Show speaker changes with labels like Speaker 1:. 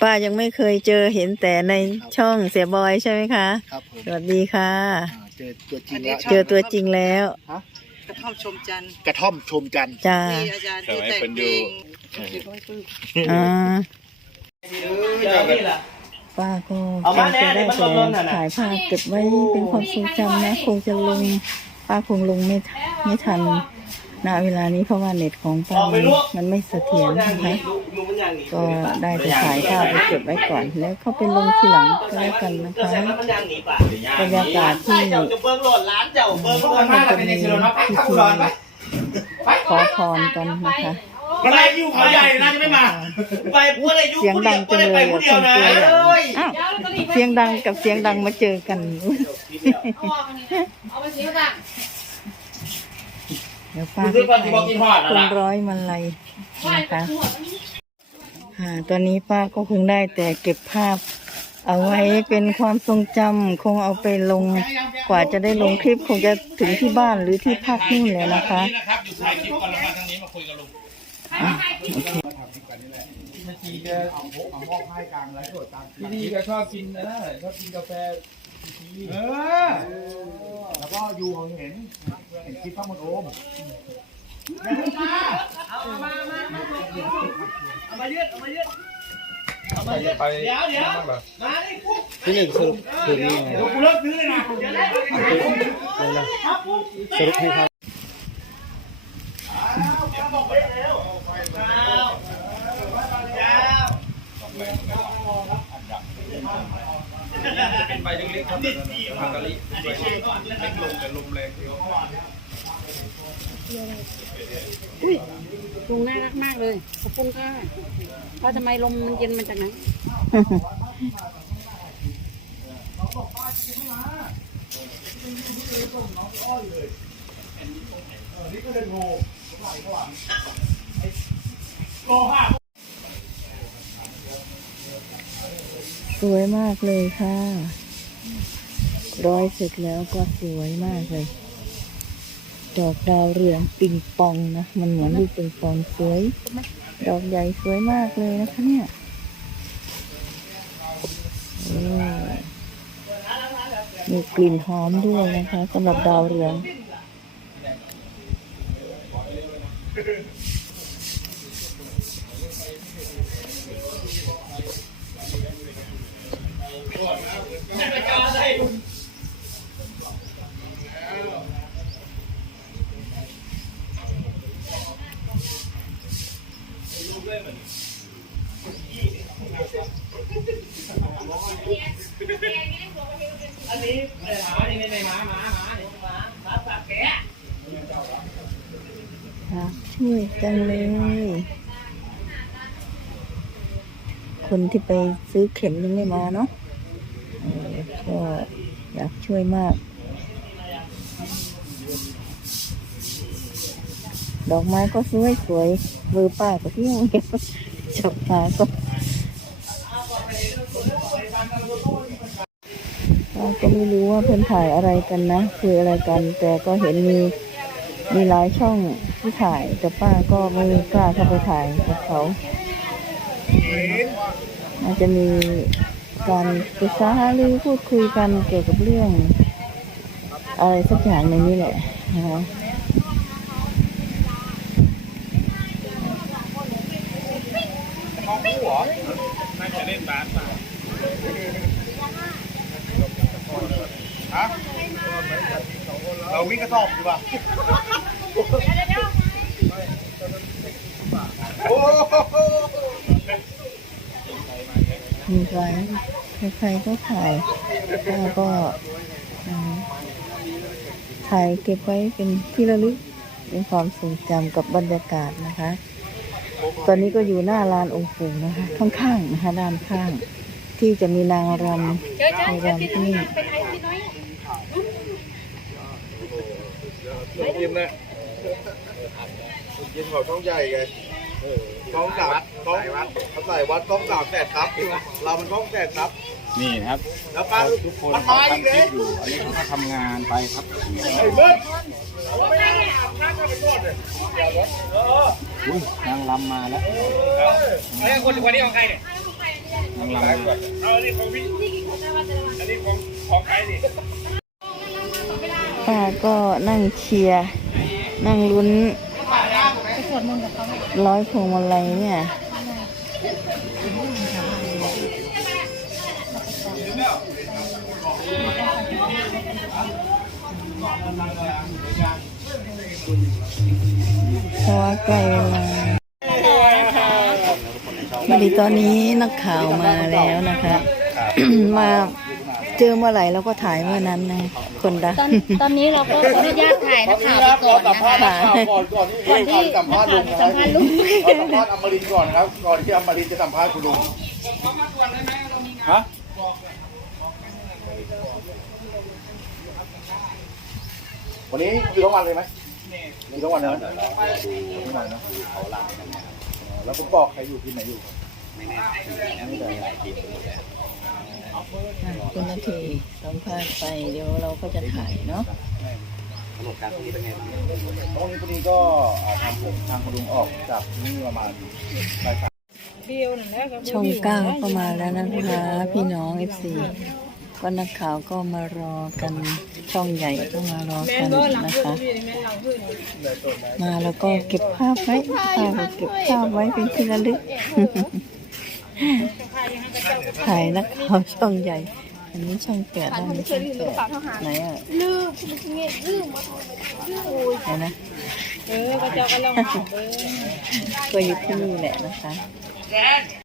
Speaker 1: ป้ายังไม่เคยเจอเห็นแต่ในช่องเสียบอยใช่ไหมคะ
Speaker 2: ครับผม
Speaker 1: สวัสดีค่ะ
Speaker 2: อ่าเจอตัวจริงแล้ว
Speaker 1: เจอตัวจริงแล้ว
Speaker 3: กระท่อมชมจันทร์
Speaker 2: กระท่อมชมจันทร์
Speaker 1: จ้า
Speaker 3: ที่อาจารย์ที่แต่งเพลง
Speaker 1: อ่า
Speaker 4: เจ้านี่ล่ะ
Speaker 1: ป้าก็
Speaker 4: เอา
Speaker 1: ค
Speaker 4: มางแน่
Speaker 1: จะได้
Speaker 4: เดี๋ยวมัน
Speaker 1: แต่
Speaker 4: ลดๆน่ะนะ
Speaker 1: ถ่ายภาพเก็บไว้เป็นความทรงจำนะ คงจะลง ป้าคงลงไม่ไม่ทัน ณเวลานี้เพราะว่าเน็ตของป้ามันมันไม่เสถียรนะคะ
Speaker 4: ลุงมันอย่างนี้
Speaker 1: ก็ได้แต่ถ่ายภาพไปเก็บไว้ก่อน แล้วเข้าไปลงทีหลังก็แล้วกันนะ
Speaker 4: เจ้า
Speaker 1: คะ
Speaker 4: แซมมันอย่างนี้ป่ะ
Speaker 1: บรรยากาศที่
Speaker 4: เจ้าจะเบิ้งโหลดร้านเจ้าเบิ้งโหลด
Speaker 1: ก็จะมีพิธีขอพรกันนะคะ
Speaker 4: อะไรอยู่เขาใหญ่นะจะไม่มาไปพูดอะไรอยู่
Speaker 1: เสียงดังจังเลย
Speaker 4: ไป
Speaker 1: อะ
Speaker 4: ผู้
Speaker 1: ค
Speaker 4: เดียวนนะ
Speaker 1: ตัวใหญ่
Speaker 4: เอ้ย
Speaker 1: อ้าวเสียงดังกับเสียงดังมาเจอกัน
Speaker 5: เอาไปสีกัน
Speaker 1: เดี๋ยวป้า
Speaker 4: คุณ
Speaker 1: ก็
Speaker 4: ซื้อ
Speaker 1: ไป
Speaker 4: ปันที่บอกกินหอด
Speaker 1: คน
Speaker 4: นะ
Speaker 1: ร้อยมาลัยนะคะค่ะตอนนี้ป้าก็คงได้แต่เก็บภาพ เอาไว้เป็นความทรงจำคงเอาไปลงกว่าจะได้ลงคลิปคงจะถึงที่บ้านหรือที่พักนู่นแล้วนะคะ
Speaker 6: นะครับอยู่ถ่ายคลิปก่อนแล้วมาทางนี้มาคุยกับลุง
Speaker 7: พี่ดีก็ชอบกินนะชอบกินกาแฟ
Speaker 2: เออ แล้วก็อยูเขาเห็นเห็นคลิปข้างบนโอม
Speaker 7: ไปเดี๋ยวไป
Speaker 4: เดี๋ยวเดี๋ยวมาดิกู
Speaker 7: ที่หนึ่งสรุปคือนี่
Speaker 4: เดี๋ยวกูเลิกซื้อเลยนะเดี๋ยวได้
Speaker 7: สรุปให้เขา
Speaker 6: เป็นใบเล็กๆครับทางกะลิใบเล็กล็กลงแต่ลมแรงเดียว
Speaker 5: ลุงน่ารักมากเลย ขอบคุณค่ะว่าทำไมลมมันเย็นมาจากไหนก็ห้า
Speaker 1: สวยมากเลยค่ะ ร้อยเสร็จแล้วก็สวยมากเลย ดอกดาวเรืองปิงปองนะ มันเหมือนลูกปิงปองสวย ดอกใหญ่สวยมากเลยนะคะเนี่ยมีกลิ่นหอมด้วยนะคะสำหรับดาวเรือง
Speaker 4: หาหมาหมาหมาหมาปาก
Speaker 1: ช่วยจังเลย คนที่ไปซื้อเข็มยังไม่มาเนาะก็อยากช่วยมาก ดอกไม้ก็สวยสวยๆมือป้าก็เที่ยงจับมาก็ป้า ก็ไม่รู้ว่าเพื่อนถ่ายอะไรกันนะคุยอะไรกัน แต่ก็เห็นมีมีหลายช่องที่ถ่าย แต่ป้าก็ไม่กล้าเข้าไปถ่ายกับเขามันจะมีการปรึกษาหารือพูดคุยกันเกี่ยวกับเรื่อง อะไรสักอย่างในนี้แหละนะคะ
Speaker 6: น่าจะเล่นบาส ป่ะ
Speaker 2: เราวิ่งกระสอบดีกว่าโอ้โห
Speaker 1: มีไว้ใครๆก็ถ่ายแล้วก็อืมถ่ายเก็บไว้เป็นที่ระลึกเป็นความทรงจำกับบรรยากาศนะคะ ตอนนี้ก็อยู่หน้าลานองค์ปู่นะคะ ข้างๆนะคะด้านข้าง ที่จะมีนางรำในรำที่นี่
Speaker 2: ยิ้มเลยยิ้มเขาช่องใหญ่ไงช่องสามช่องวัดเขาใส่วัดช่องสามแสนครับเรามันช่องแสนครับ
Speaker 6: นี่ครับ
Speaker 2: แล้วป้า
Speaker 6: ทุกคน
Speaker 2: มัน
Speaker 6: เขา
Speaker 2: มาอีก
Speaker 6: ทำค
Speaker 2: เล
Speaker 6: ลิ
Speaker 2: ย
Speaker 6: ปอยู่อันนี้เขาก็ทำงานไปครับ
Speaker 2: ไอ้เบิ้ลไม่ได้อาบน้ำกันไปก่อนเลยเดี๋ยวรถเออ
Speaker 7: อุ้ยนางรำมาแล้ว
Speaker 4: เอาอย่างคนวันนี้ของใครเนี่ย
Speaker 7: นางรำมา
Speaker 4: เอาอันนี้ของพี่อันนี้ของของใครนี่
Speaker 1: ป้า ก็นั่งเชียร์นั่งลุ้นร้อยพวงมาลัยเนี่ยเพราะว่าใกล้เวลาพอดีตอนนี้นักข่าวมาแล้วนะคะ มา เจอเมื่อไหร่เราก็ถ่ายเมื่อนั้นนะคนดัง
Speaker 5: ตอนตอนนี้เราก็ขออนุญาตถ่ายนักข่าวไปก่อนนะคะ
Speaker 2: ข่าวก่อนก่อนที่จะสัมภาษณ์ลุงนะค
Speaker 5: สั
Speaker 2: รับ
Speaker 5: มภาษณ์ลุง
Speaker 2: เราสัมภาษณ์อมรินทร์ก่อนนะครับ ก่อนที่อมรินทร์จะสัมภาษณ์คุณลุงฮะวันนี้อยู่ทั้งวันเลยไหมอยู่ทั้งวันเลยไหมทั้งวันเนอะแล้วผมบอกใครอยู่ที่ไหนอยู่ครับไม่แน่ไม่แน่ใจ
Speaker 1: อะคุณนาทีสัมภาษณ์ไปเดี๋ยวเราก็จะถ่ายเนาะ
Speaker 2: ตรงนี้ตรงนี้ก็อ่าทางผมทางคุณลุงออกจากที่นี่ประมาณบ่ายสาม
Speaker 1: ช่องเก้าก็มาแล้วนะคะพี่น้องเอฟซีก็นักข่าวก็มารอกันช่องใหญ่ก็มารอกันนะคะ มาแล้วก็เก็บภาพไว้ภาพเก็บภาพไว้เป็นที่ระลึก ถ่ายนักข่าวช่องใหญ่ อันนี้ช่องแปดด้านนี้ช่องแปดไหนอะลืมลืมไหนนะ
Speaker 5: เออก็เจ้าก็ลอง
Speaker 1: ก็อยู่ที่นี่แหละนะคะ